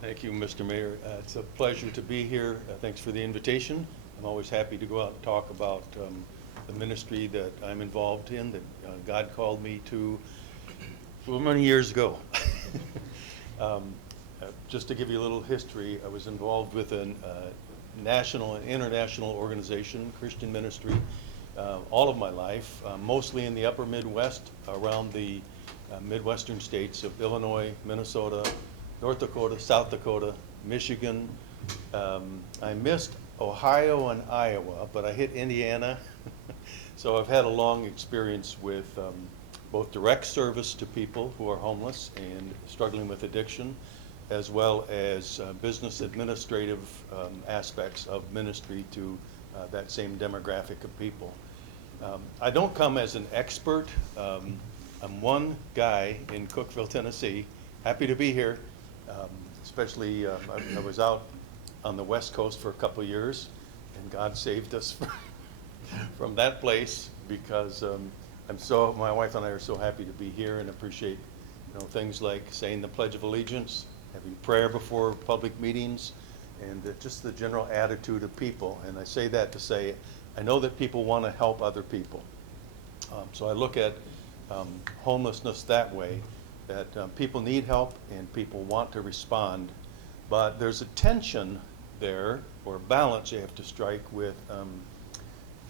Thank you, Mr. Mayor. It's a pleasure to be here. Thanks for the invitation. I'm always happy to go out and talk about the ministry that I'm involved in, that God called me to many years ago. Just to give you a little history, I was involved with a national and international organization, Christian ministry, all of my life, mostly in the upper Midwest, around the Midwestern states of Illinois, Minnesota, North Dakota, South Dakota, Michigan. I missed Ohio and Iowa, but I hit Indiana. So I've had a long experience with both direct service to people who are homeless and struggling with addiction, as well as business administrative aspects of ministry to that same demographic of people. I don't come as an expert. I'm one guy in Cookeville, Tennessee. Happy to be here. Especially, I was out on the West Coast for a couple of years, and God saved us from that place because my wife and I are so happy to be here and appreciate, things like saying the Pledge of Allegiance, having prayer before public meetings, and just the general attitude of people. And I say that to say, I know that people want to help other people. So I look at homelessness that way, that people need help and people want to respond, but there's a tension there, or a balance you have to strike with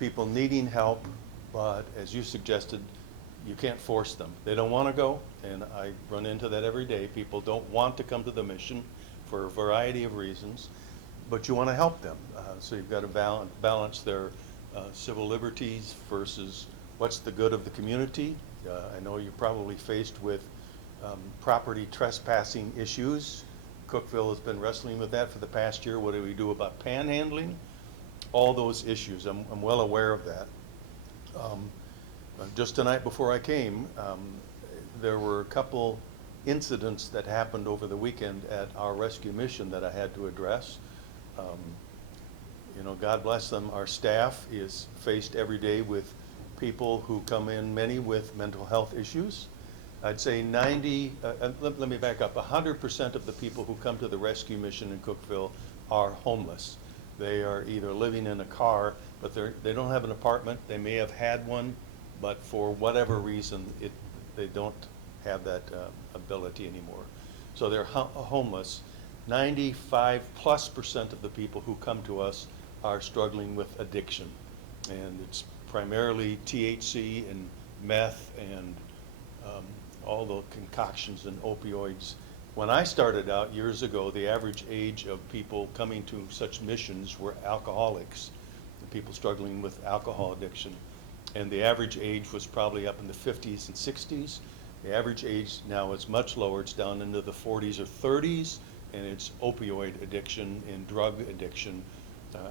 people needing help, but as you suggested, you can't force them. They don't want to go, and I run into that every day. People don't want to come to the mission for a variety of reasons, but you want to help them. So you've got to balance their civil liberties versus what's the good of the community. I know you're probably faced with property trespassing issues. Cookeville has been wrestling with that for the past year. What do we do about panhandling? All those issues, I'm well aware of that. Just tonight before I came, there were a couple incidents that happened over the weekend at our rescue mission that I had to address. God bless them, our staff is faced every day with people who come in, many with mental health issues. I'd say let me back up, 100% of the people who come to the rescue mission in Cookeville are homeless. They are either living in a car, but they don't have an apartment. They may have had one, but for whatever reason, they don't have that ability anymore. So they're homeless. 95+% of the people who come to us are struggling with addiction. And it's primarily THC and meth and all the concoctions and opioids. When I started out years ago, the average age of people coming to such missions were alcoholics, people struggling with alcohol addiction. And the average age was probably up in the 50s and 60s. The average age now is much lower. It's down into the 40s or 30s, and it's opioid addiction and drug addiction.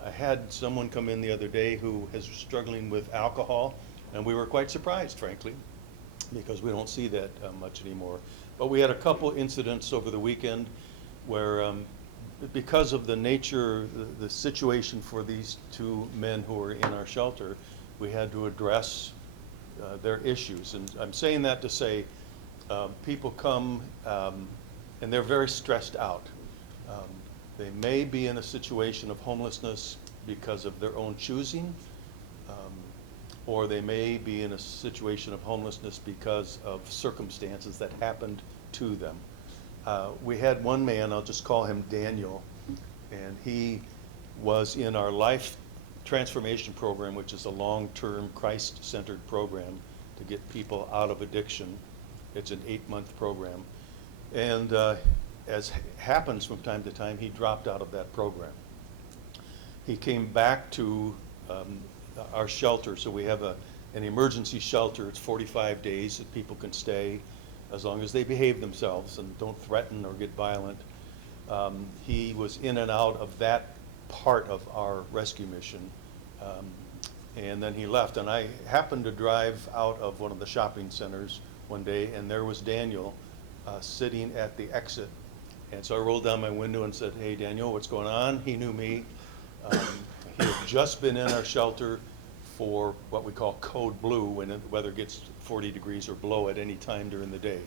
I had someone come in the other day who is struggling with alcohol, and we were quite surprised, frankly, because we don't see that much anymore. But we had a couple incidents over the weekend where, because of the nature, the situation for these two men who were in our shelter, we had to address their issues. And I'm saying that to say people come and they're very stressed out. They may be in a situation of homelessness because of their own choosing, or they may be in a situation of homelessness because of circumstances that happened to them. We had one man, I'll just call him Daniel, and he was in our Life Transformation Program, which is a long-term Christ-centered program to get people out of addiction. It's an 8-month program. And as happens from time to time, he dropped out of that program. He came back to our shelter, so we have an emergency shelter. It's 45 days that people can stay as long as they behave themselves and don't threaten or get violent. He was in and out of that part of our rescue mission, and then he left. And I happened to drive out of one of the shopping centers one day, and there was Daniel sitting at the exit. And so I rolled down my window and said, "Hey, Daniel, what's going on?" He knew me. He had just been in our shelter for what we call code blue, when the weather gets 40 degrees or below at any time during the day.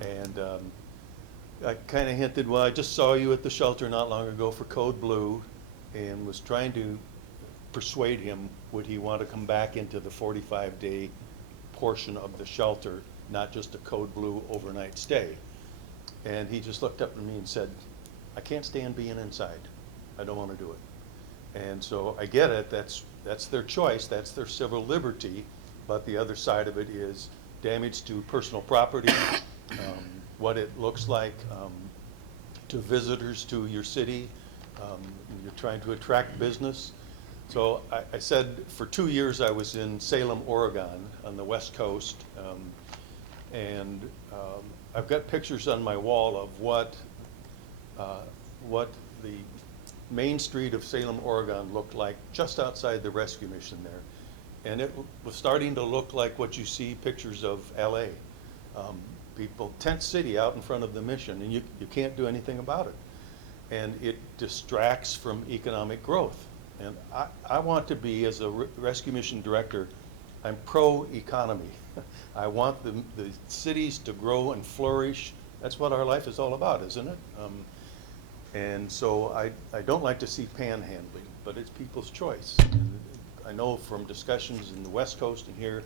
And I kind of hinted, well, I just saw you at the shelter not long ago for Code Blue, and was trying to persuade him, would he want to come back into the 45-day portion of the shelter, not just a Code Blue overnight stay. And he just looked up at me and said, I can't stand being inside. I don't want to do it. And so I get it, that's their choice, that's their civil liberty, but the other side of it is damage to personal property, what it looks like to visitors to your city. You're trying to attract business. So I said for 2 years I was in Salem, Oregon on the West Coast, and I've got pictures on my wall of what the main street of Salem, Oregon looked like just outside the rescue mission there. And it was starting to look like what you see pictures of LA. People, tent city out in front of the mission, and you can't do anything about it. And it distracts from economic growth. And I want to be, as a rescue mission director, I'm pro-economy. I want the cities to grow and flourish. That's what our life is all about, isn't it? And so I don't like to see panhandling, but it's people's choice. And I know from discussions in the West Coast and here,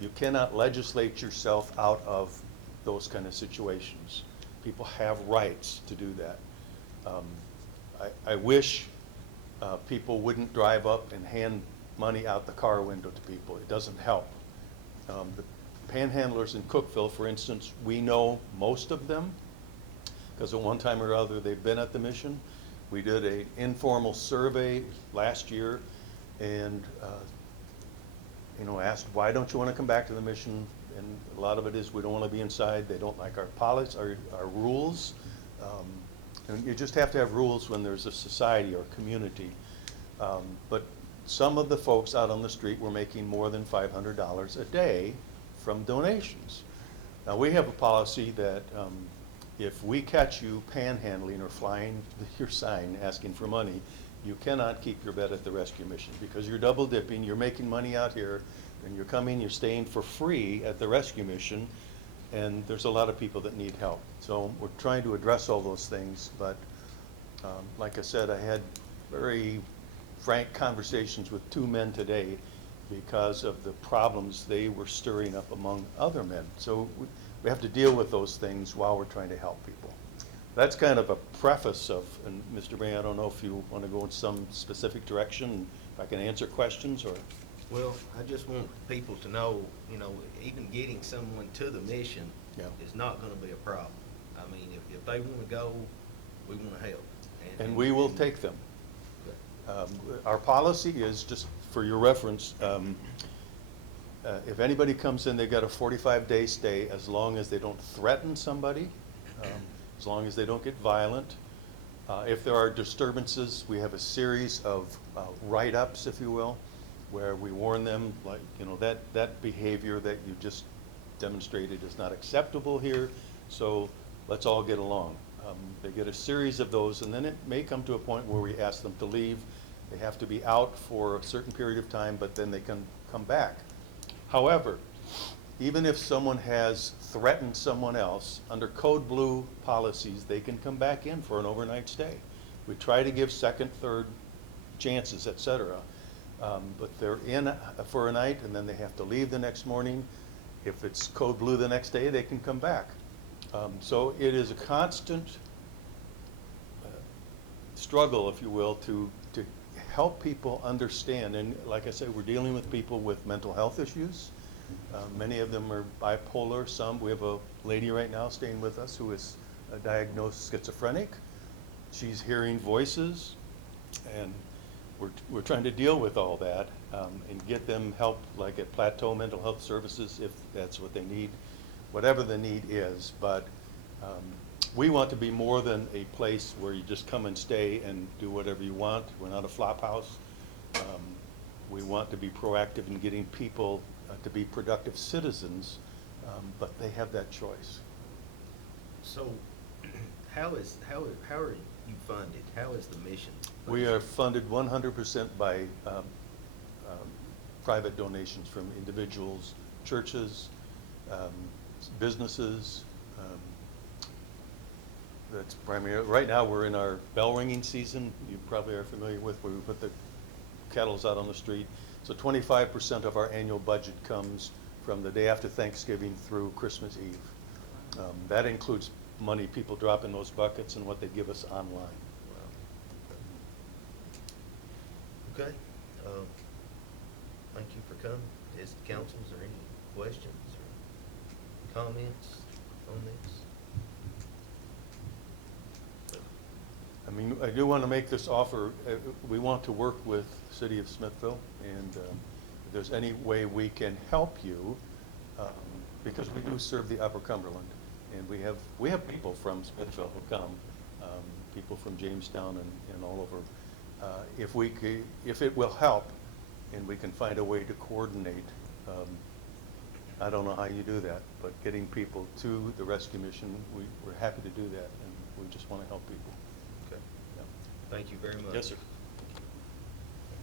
you cannot legislate yourself out of those kind of situations. People have rights to do that. I wish people wouldn't drive up and hand money out the car window to people. It doesn't help. The panhandlers in Cookeville, for instance, we know most of them because at one time or other they've been at the mission. We did an informal survey last year and asked, why don't you want to come back to the mission? And a lot of it is we don't want to be inside. They don't like our policies, our rules. And you just have to have rules when there's a society or community. But some of the folks out on the street were making more than $500 a day from donations. Now we have a policy that if we catch you panhandling or flying your sign asking for money, you cannot keep your bed at the rescue mission because you're double dipping, you're making money out here, and you're coming, you're staying for free at the rescue mission, and there's a lot of people that need help. So we're trying to address all those things, but like I said, I had very frank conversations with 2 men today because of the problems they were stirring up among other men. So we have to deal with those things while we're trying to help people. That's kind of a preface of, and Mr. Bray, I don't know if you want to go in some specific direction, if I can answer questions or. Well, I just want people to know, even getting someone to the mission is not going to be a problem. I mean, if they want to go, we want to help. And we will take them. Our policy is, just for your reference, if anybody comes in, they've got a 45-day stay as long as they don't threaten somebody, as long as they don't get violent. If there are disturbances, we have a series of write-ups, if you will, where we warn them, like, that behavior that you just demonstrated is not acceptable here, so let's all get along. They get a series of those, and then it may come to a point where we ask them to leave. They have to be out for a certain period of time, but then they can come back. However, even if someone has threatened someone else, under Code Blue policies, they can come back in for an overnight stay. We try to give second, third chances, etc. But they're in for a night, and then they have to leave the next morning. If it's Code Blue the next day, they can come back. So it is a constant struggle, if you will, to help people understand. And like I said, we're dealing with people with mental health issues. Many of them are bipolar. We have a lady right now staying with us who is diagnosed schizophrenic. She's hearing voices, and we're trying to deal with all that and get them help, like at Plateau Mental Health Services, if that's what they need, whatever the need is. But we want to be more than a place where you just come and stay and do whatever you want. We're not a flop house. We want to be proactive in getting people to be productive citizens, but they have that choice. So how are you funded? How is the mission funded? We are funded 100% by private donations from individuals, churches, businesses, That's primarily, right now, we're in our bell ringing season. You probably are familiar with where we put the kettles out on the street. So 25% of our annual budget comes from the day after Thanksgiving through Christmas Eve. That includes money people drop in those buckets and what they give us online. Wow. Okay, thank you for coming. Is the council, is there any questions or comments on this? I mean, I do want to make this offer. We want to work with the city of Smithville, and if there's any way we can help you, because we do serve the Upper Cumberland, and we have people from Smithville who come, people from Jamestown and all over. If it will help, and we can find a way to coordinate, I don't know how you do that, but getting people to the rescue mission, we're happy to do that, and we just want to help people. Okay, Yeah. thank you very much. Yes, sir.